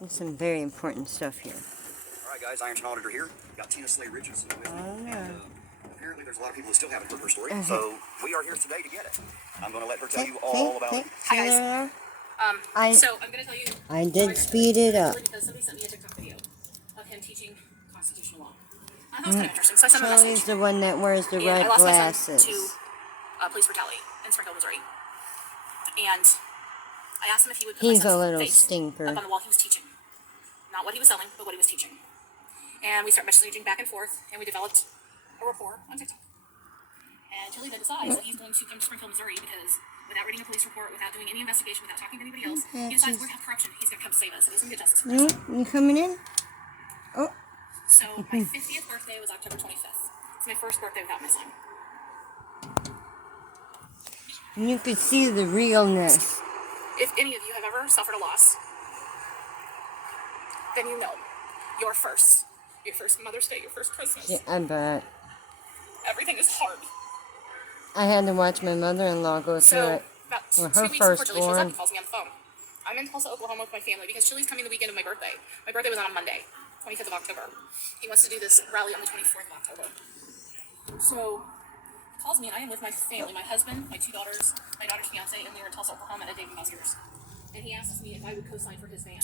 There's some very important stuff here. Alright guys, Ironton Auditor here. Got Tina Slay with me. And, apparently there's a lot of people that still haven't heard her story. So we are here today to get it. I'm going to let her tell you all about it. Hi guys. So I'm going to tell you. I did speed it up. Because somebody sent me a TikTok video of him teaching constitutional law. I thought it was kind of interesting, so I sent him a message. Charlie's the one that wears the red I lost glasses. my son to police brutality in Springfield, Missouri. And I asked him if he would put my son's face up on the wall he was teaching. Not what he was selling, but what he was teaching. And we started messaging back and forth, and we developed a rapport on TikTok. And Chili then decides that he's going to come to Springfield, Missouri, because without reading a police report, without doing any investigation, without talking to anybody else, he decides we're going to have corruption. He's going to come save us, and he's going to get justice. You coming in? Oh. So my 50th birthday was October 25th. It's my first birthday without my son. You could see the realness. If any of you have ever suffered a loss, then you know your first Mother's Day, your first Christmas. Yeah, I bet. Everything is hard. I had to watch my mother-in-law go through it. About Well, 2 her weeks before first Chili shows up, born. he calls me on the phone. I'm in Tulsa, Oklahoma with my family because Chili's coming the weekend of my birthday. My birthday was on a Monday, 25th of October. He wants to do this rally on the 24th of October. So he calls me, and I am with my family, my husband, my two daughters, my daughter's fiance, and we were in Tulsa, Oklahoma at a Dave & Buster's. And he asks me if I would co-sign for his van.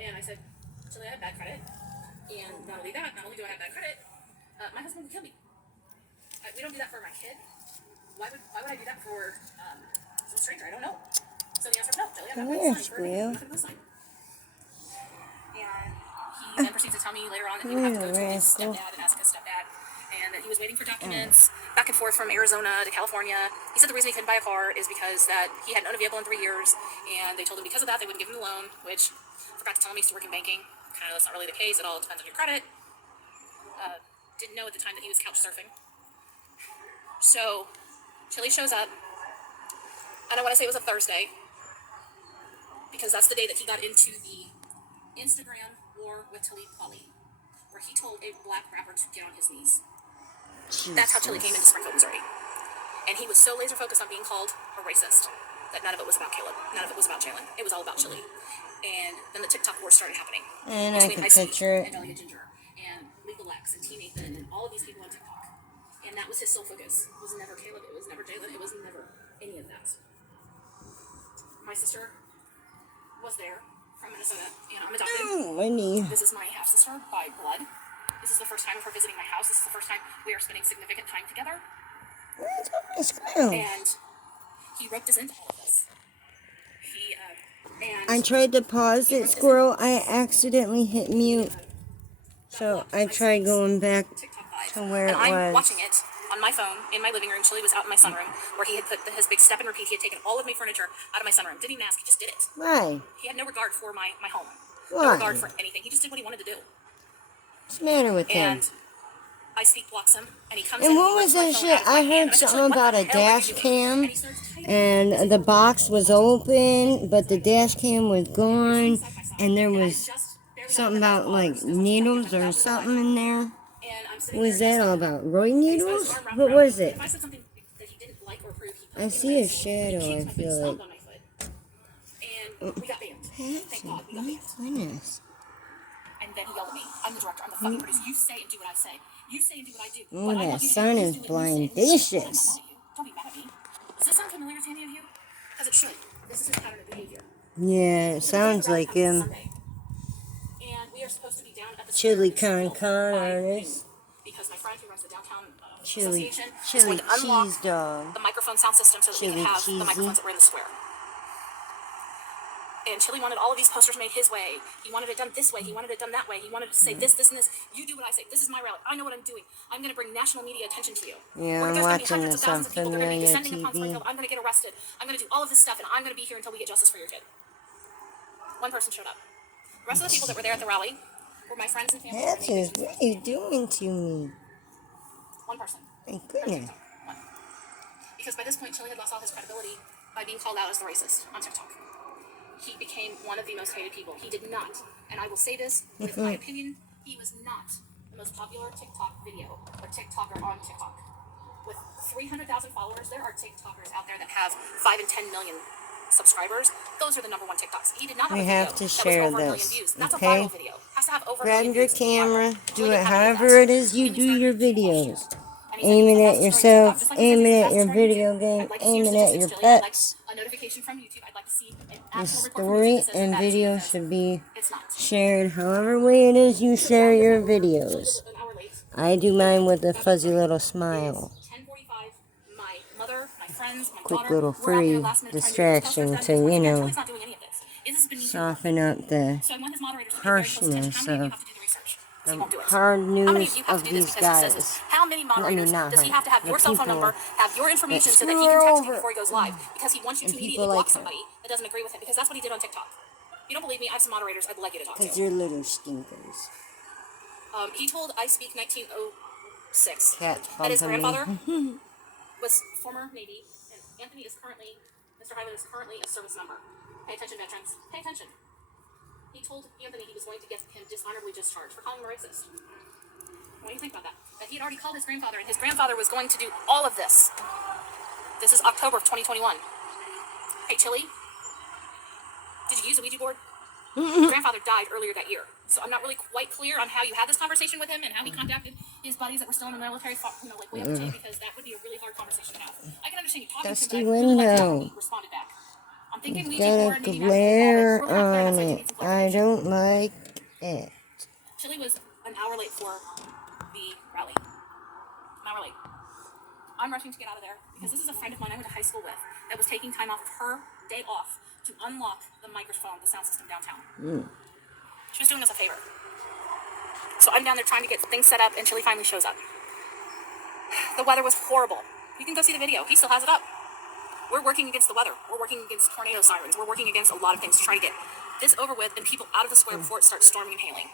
And I said, Chili, I have bad credit. And not only that, not only do I have bad credit, my husband would kill me. We don't do that for my kid. Why would I do that for some stranger? I don't know. So the answer is no, Chili. I'm not going to sign for anything. I'm not going to sign. And he then proceeds to tell me later on that he would have to go to his stepdad and ask his stepdad, and that he was waiting for documents back and forth from Arizona to California. He said the reason he couldn't buy a car is because that he hadn't owned a vehicle in 3 years, and they told him because of that they wouldn't give him the loan, which I forgot to tell him he used to work in banking. Kind of that's not really the case. It all depends on your credit. Didn't know at the time that he was couch surfing. So Chili shows up, and I want to say it was a Thursday, because that's the day that he got into the Instagram war with Talib Kweli, where he told a black rapper to get on his knees. Jesus. That's how Chili came into Springfield, Missouri. And he was so laser focused on being called a racist that none of it was about Caleb. None of it was about Jalen. It was all about Chili. And then the TikTok war started happening. And I can picture it. And Elliot Ginger, and Legal Lex, and T. Nathan, and all of these people on TikTok. And that was his sole focus. It was never Caleb. It was never Jalen. It was never any of that. My sister was there from Minnesota, and I'm adopted. Oh, my knee. This is my half-sister by blood. This is the first time of her visiting my house. This is the first time we are spending significant time together. Where's my Squirrels? And he roped us into all of this. I tried to pause it, Squirrel. I accidentally hit mute. So I tried going back to where it was. And I'm watching it on my phone in my living room. Chili was out in my sunroom where he had put his big step and repeat. He had taken all of my furniture out of my sunroom. Didn't even ask. He just did it. Why? He had no regard for my home. Why? No regard for anything. He just did what he wanted to do. What's the matter with him? And I speak blocks him, and he comes and in. what was that shit? I heard something about a dash cam, and the box was open, but the dash cam was gone, and there was something about like needles or something in there. What was that all about? Roy needles? What was it? I see a shadow, I feel like. And we got banned. Thank God, we got banned. Goodness. And then he yelled at me. I'm the director. I'm the fucking producer. You say and do what I say. You say and do what I do. Oh, that sun is blindicious. Don't be mad at me. Does this sound familiar to any of you? Because it should. This is his pattern of behavior. Yeah, it sounds like him. And we are supposed to be down at the Chili artist. Because my friend who runs the downtown Chili association is going to unlock cheese dog. the microphone sound system so that we can have the microphones that were in the square. And Chili wanted all of these posters made his way. He wanted it done this way. He wanted it done that way. He wanted to say this, this, and this. You do what I say. This is my rally. I know what I'm doing. I'm going to bring national media attention to you. Yeah, I'm watching this on Familiar TV. I'm going to get arrested. I'm going to do all of this stuff, and I'm going to be here until we get justice for your kid. One person showed up. The rest of the people that were there at the rally were my friends and family. That's just, what are you doing to me? One person. Thank goodness. One. Because by this point, Chili had lost all his credibility by being called out as the racist on TikTok. He became one of the most hated people. He did not, and I will say this with my opinion, he was not the most popular TikTok video or TikToker on TikTok. With 300,000 followers, there are TikTokers out there that have 5 and 10 million subscribers, those are the #1 TikToks. He did not have We a video have to that share was over 1 million this, views. That's okay? a viral video. Has to have over 1 Grab million your views to be viral. camera, do Julie it didn't have any of however that. it is you And he do started your making videos. videos. And he said he Aiming was the at fastest growing yourself, TikTok, just like he said he aiming was the at your fastest growing video YouTube. game, I'd like to see your aiming at your statistics, Julie. I'd like pets. a notification from YouTube. I'd like to see an The actual report from YouTube story that says and that video is should be it's not. shared however way it is you share your videos. An hour late. I do mine with a fuzzy little smile. 10:45. My mother, my friends, my Quick daughter little were out there free last minute trying to distraction get to, these posters done. you know, Julie's not doing any of this. This is beneath him. soften up the So I want his moderators to pay very close attention. harshness How many of you of have to do the research? So the you won't do it. hard How many news of you have of to do this these because he says this? guys. How many moderators not does he her. have to have The your cell phone people number, have your information that so that he screw can her text you over. before he goes live? Because he wants you to And immediately people like block her. somebody that doesn't agree with him. Because that's what he did on TikTok. You don't believe me? I have some moderators I'd like you to talk Because to. you're little stinkers. He told I Speak 1906 Cat that his bumping me. grandfather was former Navy, and Anthony is currently, Mr. Hyman is currently a service member. Pay attention, veterans. Pay attention. He told Anthony he was going to get him dishonorably discharged for calling him a racist. What do you think about that? That he had already called his grandfather, and his grandfather was going to do all of this. This is October of 2021. Hey, Chili, did you use a Ouija board? Grandfather died earlier that year. So I'm not really quite clear on how you had this conversation with him and how he contacted his buddies that were still in the military, like way up the chain, because that would be a really hard conversation to have. I can understand you talking Dusty to him, but I really like how window. he responded back. I'm thinking Ouija Got board, a maybe glare magic, we're not clear, on that's why you it. need some I clarification. don't like it. Chili was an hour late for the rally. An hour late. I'm rushing to get out of there because this is a friend of mine I went to high school with that was taking time off of her day off to unlock the microphone, the sound system downtown. She was doing us a favor. So I'm down there trying to get things set up, and Chili finally shows up. The weather was horrible. You can go see the video. He still has it up. We're working against the weather. We're working against tornado sirens. We're working against a lot of things to try to get this over with and people out of the square before it starts storming and hailing.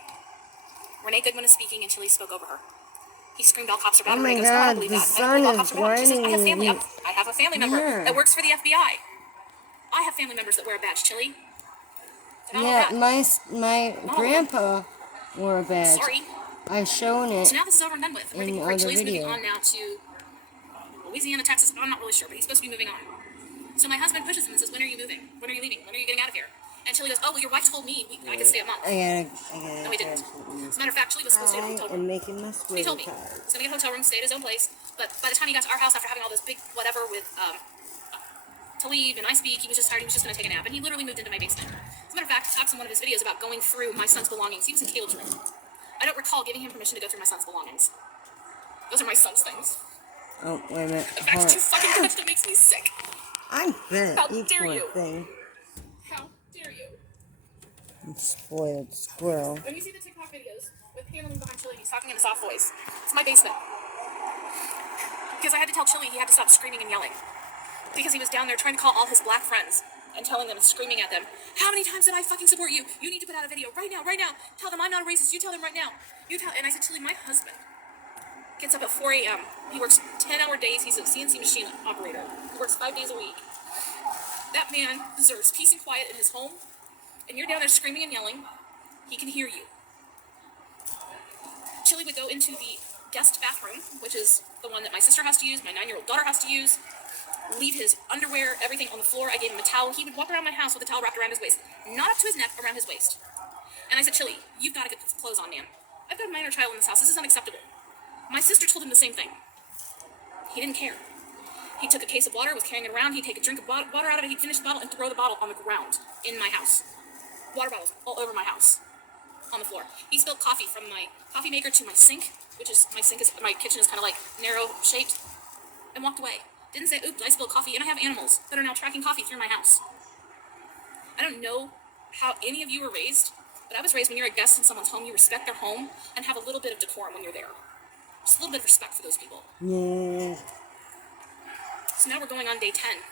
Renee Goodwin is speaking, and Chili spoke over her. He screamed, "All cops are bad." Oh my Renee goes, "No, I don't God, believe the that. I don't sun believe all is cops are bad." She says, blinding me. I have a family member Yeah. that works for the FBI. I have family members that wear a badge, Chili. And I'm Yeah, not. my grandpa wore a badge. Sorry. I've shown it. So now this is over and done with. We're In taking a break. other Chili's moving video. on now to Louisiana, Texas, but I'm not really sure, but he's supposed to be moving on. So my husband pushes him and says, "When are you moving? When are you leaving? When are you getting out of here?" And Chili goes, "Oh, well, your wife told me I could stay a month." I No, he didn't. As a matter of fact, Chili was supposed to get a hotel am room. making my So he told squirrel me. cards. He's going to get a hotel room, stay at his own place. But by the time he got to our house, after having all this big whatever with to leave and I Speak, he was just tired. He was just going to take a nap. And he literally moved into my basement. As a matter of fact, he talks in one of his videos about going through my son's belongings. He was in Caleb's room. I don't recall giving him permission to go through my son's belongings. Those are my son's things. Oh, wait a minute. The fact too fucking touched it makes me sick. I'm bit. How You dare poor you. thing. How dare you? You spoiled squirrel. When you see the TikTok videos with paneling behind Chili, he's talking in a soft voice. It's my basement. Because I had to tell Chili he had to stop screaming and yelling. Because he was down there trying to call all his black friends and telling them and screaming at them, "How many times did I fucking support you? You need to put out a video right now, right now. Tell them I'm not a racist. You tell them right now. You tell." And I said, "Chili, my husband gets up at 4 a.m. He works 10-hour days. He's a CNC machine operator. He works 5 days a week. That man deserves peace and quiet in his home. And you're down there screaming and yelling. He can hear you." Chili would go into the guest bathroom, which is the one that my sister has to use, my 9-year-old daughter has to use, leave his underwear, everything on the floor. I gave him a towel. He would walk around my house with a towel wrapped around his waist. Not up to his neck, around his waist. And I said, "Chili, you've got to get some clothes on, man. I've got a minor child in this house. This is unacceptable." My sister told him the same thing. He didn't care. He took a case of water, was carrying it around. He'd take a drink of water out of it. He'd finish the bottle and throw the bottle on the ground in my house. Water bottles all over my house, on the floor. He spilled coffee from my coffee maker to my sink, which is, my kitchen is kind of like narrow shaped, and walked away. Didn't say, "Oops, I spilled coffee," and I have animals that are now tracking coffee through my house. I don't know how any of you were raised, but I was raised when you're a guest in someone's home, you respect their home and have a little bit of decorum when you're there. Just a little bit of respect for those people. Yeah. So now we're going on day 10.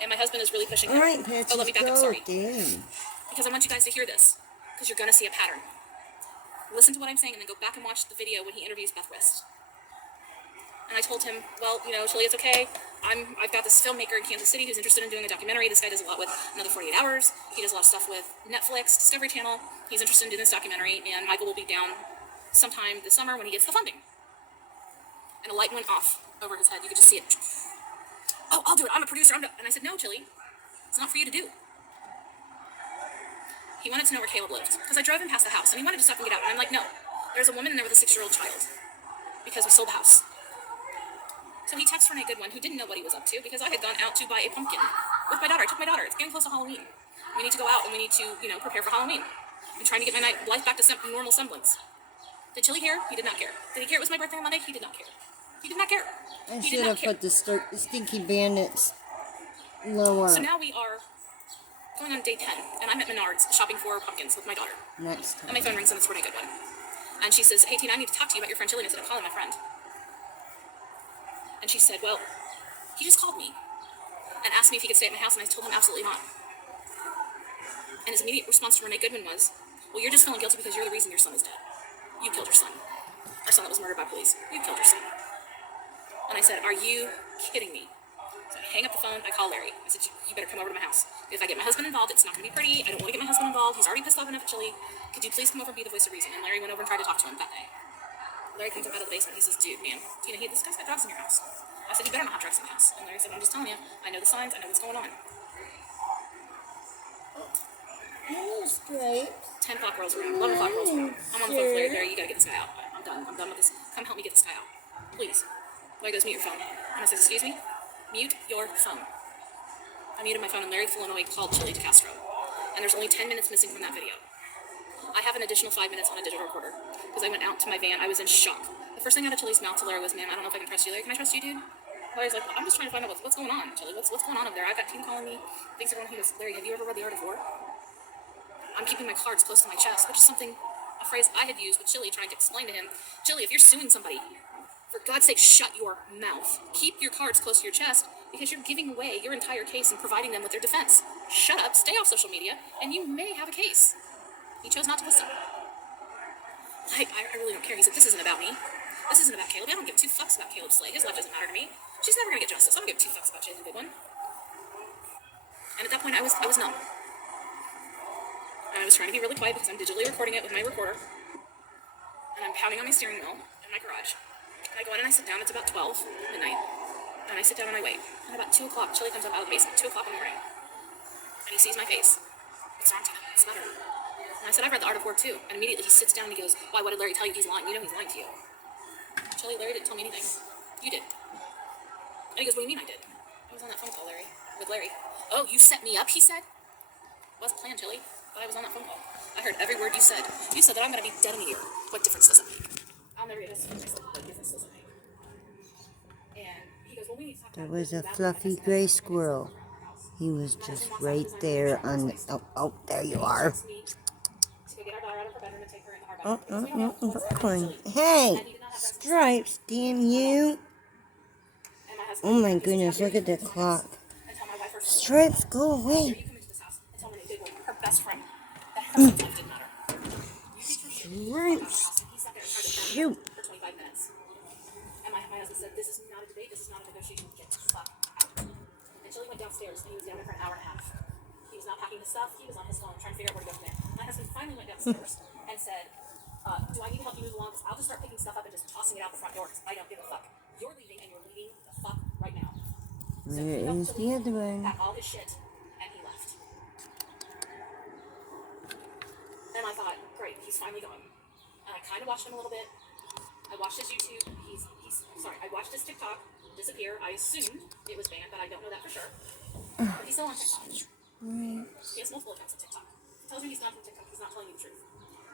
And my husband is really pushing All him. right, Patches, Oh, let me back up, go. sorry. Damn. Because I want you guys to hear this. Because you're going to see a pattern. Listen to what I'm saying and then go back and watch the video when he interviews Beth Wist. And I told him, "Well, Chili, it's okay. I've got this filmmaker in Kansas City who's interested in doing a documentary. This guy does a lot with Another 48 Hours. He does a lot of stuff with Netflix, Discovery Channel. He's interested in doing this documentary, and Michael will be down sometime this summer when he gets the funding." And a light went off over his head. You could just see it. "Oh, I'll do it. I'm a producer. And I said, "No, Chili. It's not for you to do. He wanted to know where Caleb lived, because I drove him past the house, and he wanted to stop and get out, and I'm like, no. There's a woman in there with a 6-year-old child, because we sold the house. So he texted Renee Goodwin, who didn't know what he was up to, because I had gone out to buy a pumpkin with my daughter. I took my daughter. It's getting close to Halloween. We need to go out, and we need to, prepare for Halloween. I'm trying to get my life back to some normal semblance. Did Chili care? He did not care. Did he care it was my birthday on Monday? He did not care. He did not care. I He should did not have care. put the Stinky Bandits lower. So now we are going on day 10, and I'm at Menards shopping for pumpkins with my daughter. Next And my time. phone rings, and it's Renee Goodwin. And she says, hey, Tina, I need to talk to you about your friend Chili. And I said, I'm calling my friend. And she said, well, he just called me and asked me if he could stay at my house, and I told him absolutely not. And his immediate response to Renee Goodwin was, well, you're just feeling guilty because you're the reason your son is dead. You killed your son. Our son that was murdered by police. You killed your son. And I said, are you kidding me? So I hang up the phone, I call Larry. I said, you better come over to my house. If I get my husband involved, it's not going to be pretty. I don't want to get my husband involved. He's already pissed off enough at Chili. Could you please come over and be the voice of reason? And Larry went over and tried to talk to him that day. Larry comes up out of the basement. He says, dude, man, Tina, this guy's got drugs in your house. I said, you better not have drugs in the house. And Larry said, I'm just telling you. I know the signs. I know what's going on. Straight. 10 o'clock rolls around. 11 o'clock rolls around. I'm on the phone with Larry. Larry, you gotta get this guy out. I'm done. I'm done with this. Come help me get this guy out. Please. Larry goes, mute your phone. And I said, excuse me? Mute your phone. I muted my phone, and Larry Flournoy called Chili DeCastro. And there's only 10 minutes missing from that video. I have an additional 5 minutes on a digital recorder because I went out to my van. I was in shock. The first thing out of Chili's mouth to Larry was, man, I don't know if I can trust you. Larry, can I trust you, dude? Larry's like, well, I'm just trying to find out what's going on, Chili. What's going on over there? I've got team calling me. Things are going on. He goes, Larry, have you ever read The Art of War? I'm keeping my cards close to my chest, which is a phrase I had used with Chili, trying to explain to him, Chili, if you're suing somebody, for God's sake, shut your mouth. Keep your cards close to your chest, because you're giving away your entire case and providing them with their defense. Shut up, stay off social media, and you may have a case. He chose not to listen. I really don't care. He said, this isn't about me. This isn't about Caleb. I don't give 2 fucks about Caleb Slay. His life doesn't matter to me. She's never going to get justice. I don't give 2 fucks about Chili Goodwin. And at that point, I was numb. And I was trying to be really quiet because I'm digitally recording it with my recorder. And I'm pounding on my steering wheel in my garage. And I go in and I sit down. It's about 12 midnight. And I sit down and I wait. And about 2 o'clock, Chili comes up out of the basement, 2 o'clock in the morning. And he sees my face. What's wrong, Tina? What's the matter? And I said, I've read The Art of War too. And immediately he sits down and he goes, why, what did Larry tell you? He's lying. You know he's lying to you. Chili, Larry didn't tell me anything. You did. And he goes, what do you mean I did? I was on that phone call, Larry. With Larry. Oh, you set me up, he said? Wasn't planned, Chili. But I was on that phone call. I heard every word you said. You said that I'm going to be dead in a year. What difference does it make? I'll never get this. I said, what difference does it make? And he goes, well, we need to talk There about was a fluffy gray squirrel. He was just right there on the... Oh, there you are. Hey, Stripes, damn you. Oh my goodness, look at the clock. Stripes, go away. Her best friend. That her life didn't matter. Stripes. Shoot. For 25 minutes. And my husband said, this is not a debate, this is not a negotiation, get the fuck out. And Chili went downstairs and he was down there for an hour and a half. He was not packing his stuff, he was on his phone trying to figure out where to go from there. My husband finally went downstairs and said, do I need to help you move along? Because I'll just start picking stuff up and just tossing it out the front door because I don't give a fuck. You're leaving and you're leaving the fuck right now. So Where is the other one? pack all his shit and he left. And I thought, great, he's finally gone. And I kind of watched him a little bit. I watched his YouTube. I watched his TikTok disappear. I assumed it was banned, but I don't know that for sure. But he's still on TikTok. He has multiple accounts on TikTok. He tells me he's gone from TikTok. He's not telling me the truth.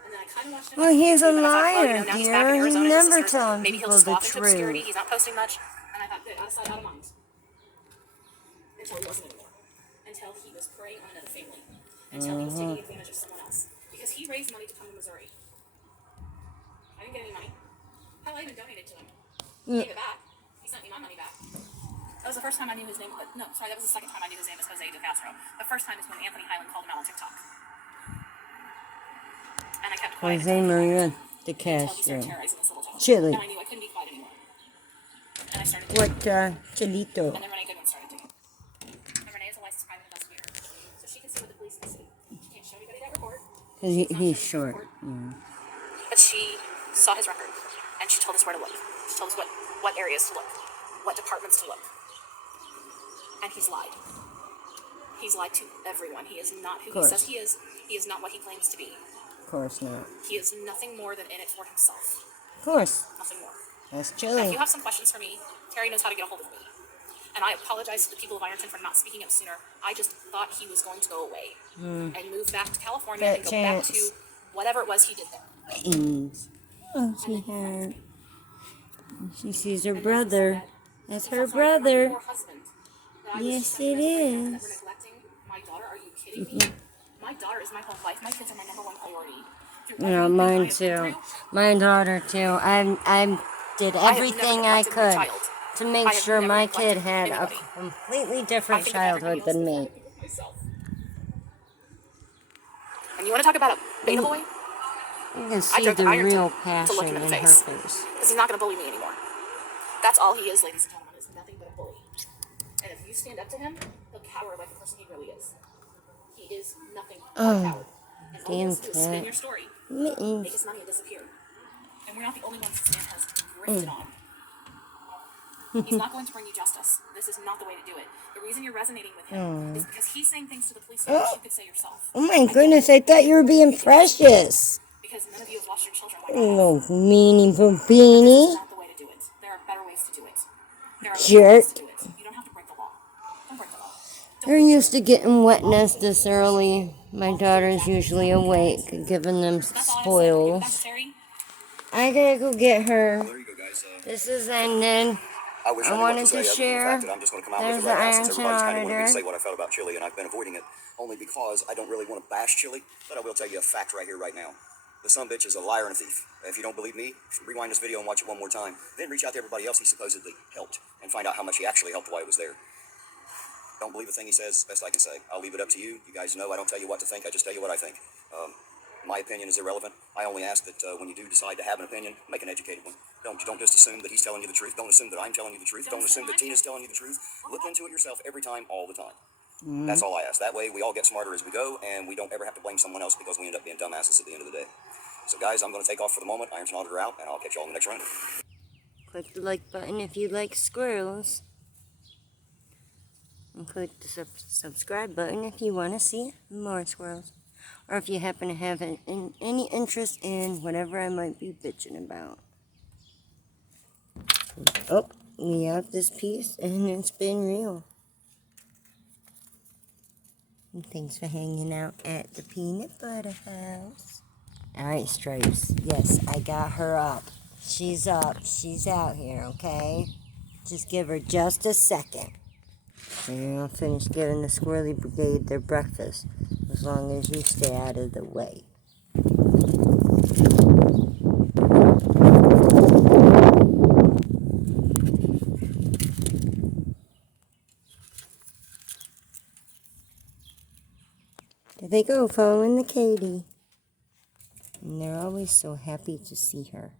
And then I kind of watched him. Well, he's a and I thought, liar, now he's back in dear. He Arizona. never His sister, tells maybe he'll people just the go off into obscurity. truth. He's not posting much. And I thought, good, out of sight, out of mind. Until he wasn't anymore. Until he was preying on another family. Until he was taking advantage of someone else. Because he raised money to come to Missouri. I didn't get any money. Hell, I even donated to him. He gave it back. He sent me my money back. That was the first time I knew his name. No, sorry, that was the second time I knew his name was Jose DeCastro. The first time is when Anthony Highland called him out on TikTok. And I kept quiet. Jose Maria Until he DeCastro. started terrorizing this little town. Chili. And I knew I couldn't be quiet anymore. And I started What, And Cholito? then Renee Goodwin started digging. And Renee is a licensed private investigator. So she can see what the police can see. She can't show anybody that report. He's short. But she saw his record. And she told us where to look. She told us what areas to look. What departments to look. And he's lied. He's lied to everyone. He is not who he course. says he is. He is not what he claims to be. Of course not. He is nothing more than in it for himself. Of course. Nothing more. That's Now, if Chili. you have some questions for me, Terry knows how to get a hold of me. And I apologize to the people of Ironton for not speaking up sooner. I just thought he was going to go away and move back to California That and go chance. back to whatever it was he did there. Oh, she had. She sees her And then he said brother. that That's he her felt sorry for my brother. poor husband. That I was Yes, just trying to it raise my parents and is. that we're neglecting my daughter. Are you kidding me? My daughter is my whole life. My kids are my number one priority. Through No, everything I mine have been too. through, My daughter too. I did I have everything never I neglected my could child. to make I have sure never my kid neglected had a anybody. completely I different think of everybody childhood else than before I me. think of myself. And you want to talk about a beta boy? You can I see drove the to Ironton real to look passion him in in the her face. face. Because he's not going to bully me anymore. That's all he is, ladies and gentlemen, is nothing but a bully. And if you stand up to him, he'll cower like the person he really is. He is nothing but a coward. And all he damn has to do is spin cat. your story, Mittens. make his money, and disappear. And we're not the only ones this man has grifted on. He's not going to bring you justice. This is not the way to do it. The reason you're resonating with him is because he's saying things to the police that you could say yourself. Oh my goodness, I thought you were being precious. Because none of you have lost your children like I Oh, have. meanie And this beanie. is not the way to do it. There are better ways to do it. There are better Jerk. ways to do it. You don't have to break the law. Don't break the law. They're used to getting wetness this early. My daughter's usually awake, giving them That's all I have to say. I'll give it back to spoils. Terry. I gotta go get her. There you go, guys. This is ending. I wish I I knew what wanted to say to other than the share. fact that I'm just going to come out with There's it the right now, since Ironton everybody's kind of wanted me to Auditor. say what I felt about Chili, and I've been avoiding it only because I don't really want to bash Chili. But I will tell you a fact right here, right now. The sumbitch is a liar and a thief. If you don't believe me, rewind this video and watch it one more time. Then reach out to everybody else he supposedly helped and find out how much he actually helped while he was there. Don't believe a thing he says, best I can say. I'll leave it up to you. You guys know I don't tell you what to think, I just tell you what I think. My opinion is irrelevant. I only ask that when you do decide to have an opinion, make an educated one. Don't just assume that he's telling you the truth. Don't assume that I'm telling you the truth. Don't assume that Tina's telling you the truth. Look into it yourself every time, all the time. That's all I ask. That way we all get smarter as we go, and we don't ever have to blame someone else because we end up being dumbasses at the end of the day. So guys, I'm going to take off for the moment. Ironton Auditor out, and I'll catch you all in the next round. Click the like button if you like squirrels. And click the subscribe button if you want to see more squirrels. Or if you happen to have any interest in whatever I might be bitching about. Oh, we have this piece and it's been real. And thanks for hanging out at the Peanut Butter House. Alright, Stripes. Yes, I got her up. She's up. She's out here, okay? Just give her just a second. And I'll finish giving the Squirrely Brigade their breakfast, as long as you stay out of the way. There they go, following the Katie. And they're always so happy to see her.